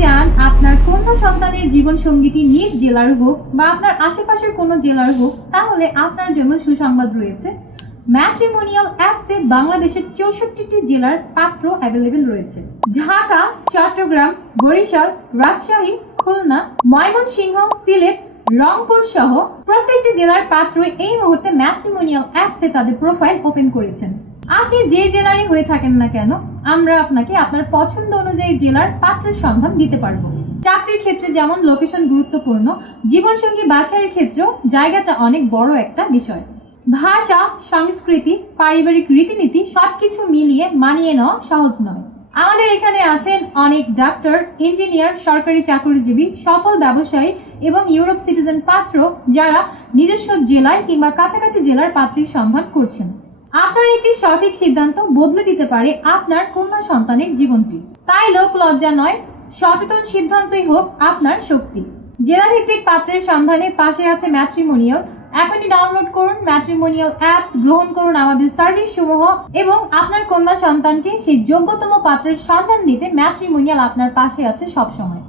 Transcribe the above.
চান আপনার কন্যা সন্তানের জীবন সঙ্গীটি নিজ জেলার হোক বা আপনার আশেপাশের কোনো জেলার হোক, তাহলে আপনার জন্য সুসংবাদ রয়েছে। ম্যাট্রিমোনিয়াল অ্যাপসে বাংলাদেশের 64টি জেলার পাত্র অ্যাভেলেবেল রয়েছে। ঢাকা, চট্টগ্রাম, বরিশাল, রাজশাহী, খুলনা, ময়মনসিংহ, সিলেট, রংপুর সহ প্রত্যেকটি জেলার পাত্র এই মুহূর্তে ম্যাট্রিমোনিয়াল অ্যাপসে তাদের প্রোফাইল ওপেন করেছেন। আপনি যে জেলারই হয়ে থাকেন না কেন, আমরা আপনাকে আপনার পছন্দ অনুযায়ী জেলার পাত্রের সন্ধান দিতে পারবো। চাকরির ক্ষেত্রে যেমন লোকেশন গুরুত্বপূর্ণ, জীবনসঙ্গী বাছাইয়ের ক্ষেত্রেও জায়গাটা অনেক বড় একটা বিষয়। ভাষা, সংস্কৃতি, পারিবারিক রীতিনীতি সবকিছু মিলিয়ে মানিয়ে নেওয়া সহজ নয়। আমাদের এখানে আছেন অনেক ডাক্তার, ইঞ্জিনিয়ার, সরকারি চাকরিজীবী, সফল ব্যবসায়ী এবং ইউরোপ সিটিজেন পাত্র যারা নিজস্ব জেলায় কিংবা কাছাকাছি জেলার পাত্রীর সন্ধান করছেন। আপনার একটি সঠিক সিদ্ধান্ত বদলে দিতে পারে আপনার কন্যা সন্তানের জীবনটি। তাই লোক লজ্জা নয়, সচেতন সিদ্ধান্তই হোক আপনার শক্তি। জেলাভিত্তিক পাত্রের সন্ধানে পাশে আছে ম্যাট্রিমোনিয়াল। এখনই ডাউনলোড করুন ম্যাট্রিমোনিয়াল অ্যাপস, গ্রহণ করুন আমাদের সার্ভিস সমূহ এবং আপনার কন্যা সন্তানকে সেই যোগ্যতম পাত্রের সন্ধান দিতে ম্যাট্রিমোনিয়াল আপনার পাশে আছে সবসময়।